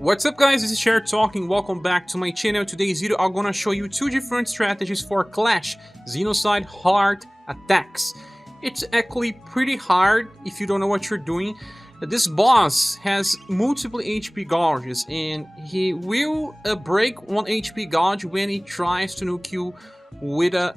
What's up guys, this is ScherBR talking, welcome back to my channel. Today's video I'm gonna show you two different strategies for Clash Genocide hard attacks. It's actually pretty hard if you don't know what you're doing. This boss has multiple HP gauges and he will break one HP gauge when he tries to nuke you with a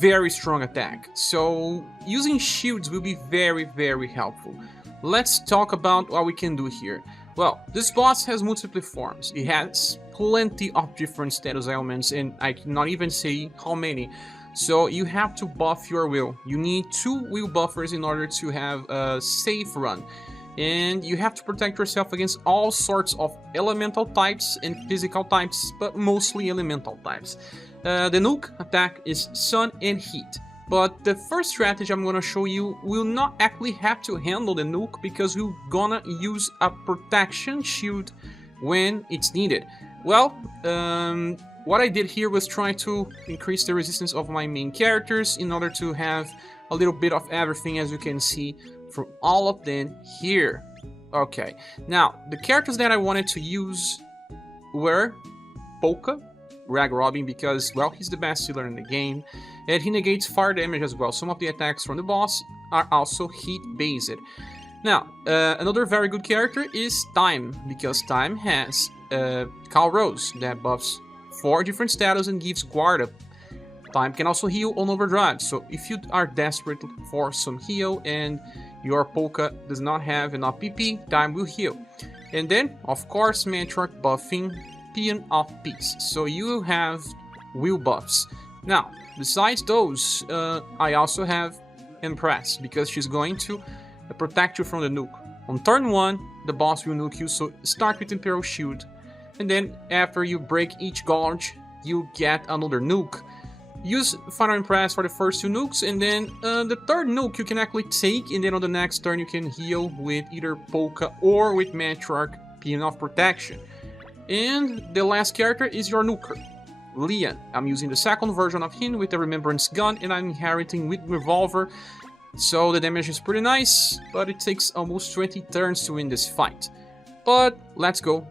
very strong attack. So using shields will be very helpful. Let's talk about what we can do here. Well, this boss has multiple forms. It has plenty of different status elements and I cannot even say how many. So you have to buff your will. You need 2 will buffers in order to have a safe run. And you have to protect yourself against all sorts of elemental types and physical types, but mostly elemental types. The nuke attack is sun and heat. But the first strategy I'm gonna show you will not actually have to handle the nuke because we're gonna use a protection shield when it's needed. Well, what I did here was try to increase the resistance of my main characters in order to have a little bit of everything, as you can see from all of them here. Okay, now the characters that I wanted to use were Polka, Rag Robin, because, well, he's the best healer in the game, and he negates fire damage as well. Some of the attacks from the boss are also heat-based. Now, another very good character is Time, because Time has Cal Rose that buffs 4 different status and gives guard up. Time can also heal on overdrive, so if you are desperate for some heal and your Polka does not have enough PP, Time will heal. And then, of course, Matriarch buffing Peon of Peace, so you have will buffs. Now, besides those, I also have Empress, because she's going to protect you from the nuke. On turn 1, the boss will nuke you, so start with Imperial Shield. And then, after you break each gauge, you get another nuke. Use Final Impress for the first 2 nukes, and then the third nuke you can actually take, and then on the next turn you can heal with either Polka or with Matriarch Peon of Protection. And the last character is your nuker, Leon. I'm using the second version of him with the Remembrance gun, and I'm inheriting with Revolver, so the damage is pretty nice, but it takes almost 20 turns to win this fight. But let's go.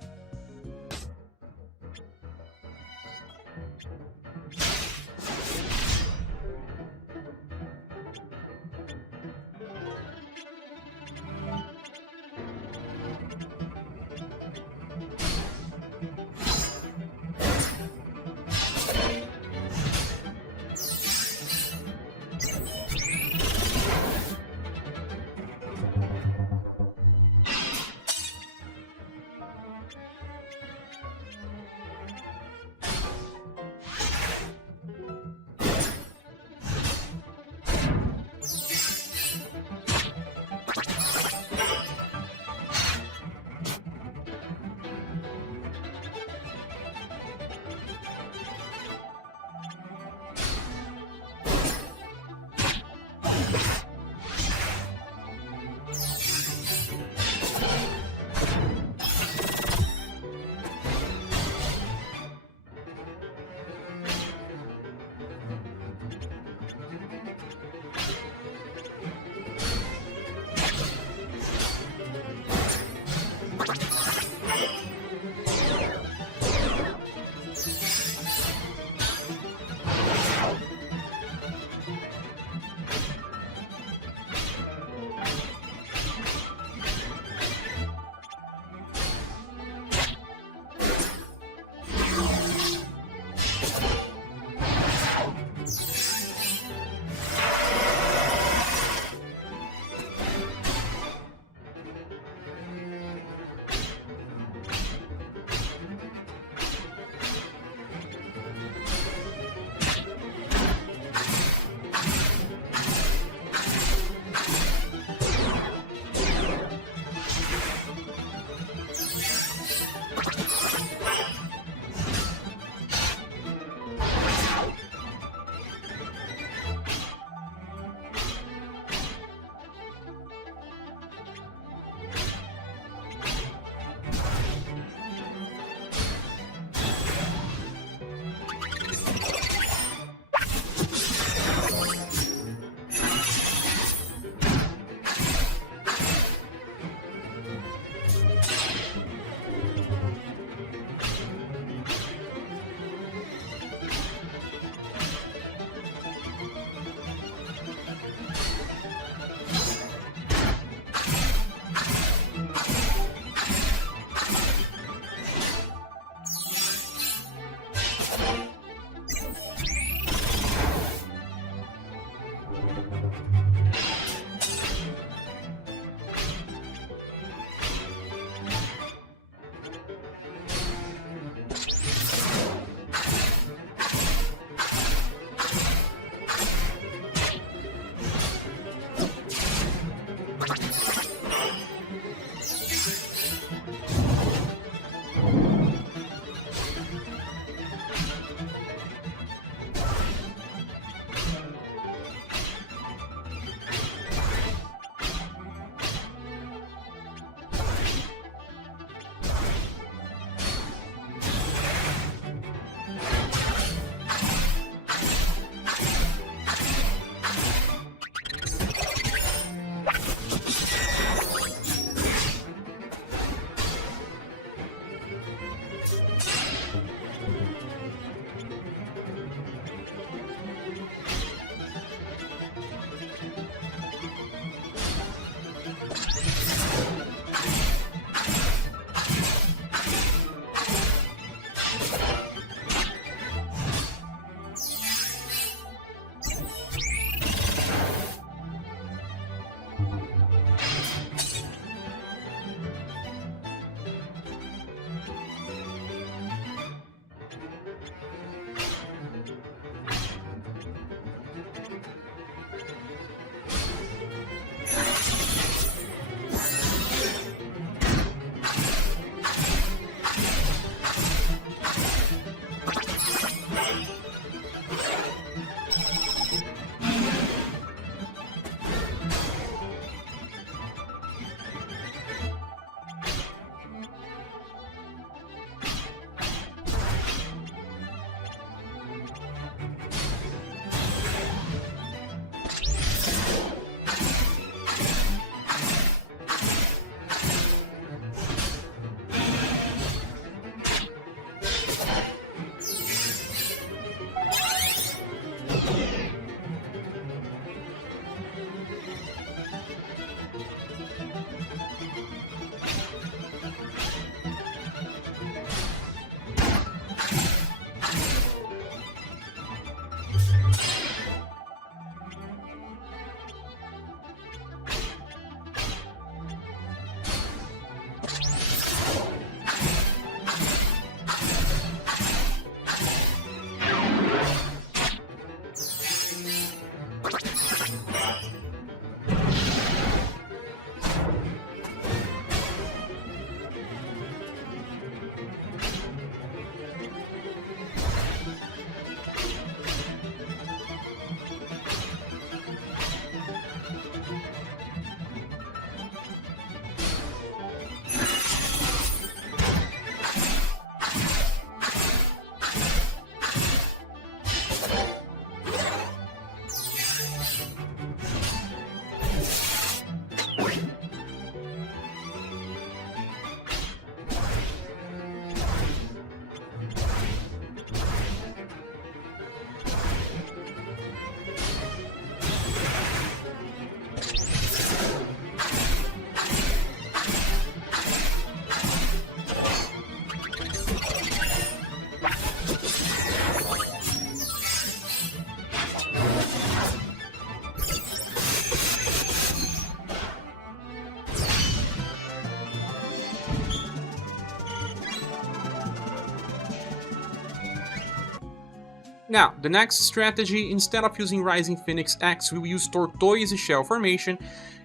Now, the next strategy, instead of using Rising Phoenix X, we will use Tortoise Shell Formation,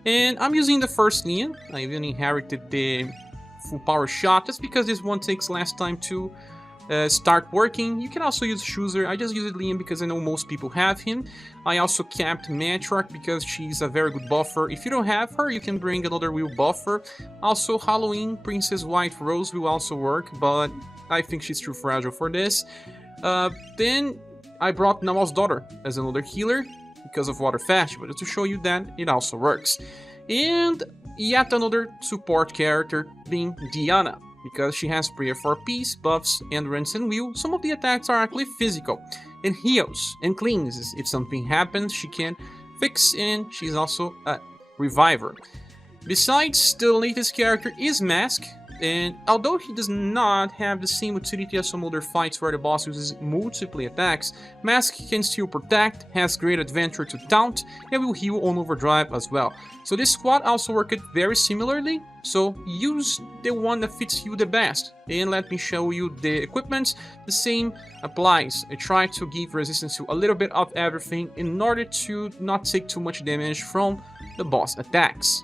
and I'm using the first Lian. I even inherited the full power shot, just because this one takes less time to start working. You can also use Chooser. I just used Lian because I know most people have him. I also capped Matriarch because she's a very good buffer. If you don't have her, you can bring another wheel buffer. Also, Halloween Princess White Rose will also work, but I think she's too fragile for this. Then I brought Nawal's Daughter as another healer because of Water Fast, but to show you that it also works. And yet another support character being Diana, because she has Prayer for Peace, buffs, and Rinse and Wheel. Some of the attacks are actually physical, and heals and cleanses. If something happens, she can fix, and she's also a reviver. Besides, the latest character is Mask, and although he does not have the same utility as some other fights where the boss uses multiple attacks, Mask can still protect, has great adventure to taunt, and will heal on overdrive as well. So this squad also worked very similarly, so use the one that fits you the best. And let me show you the equipment. The same applies. I try to give resistance to a little bit of everything in order to not take too much damage from the boss attacks.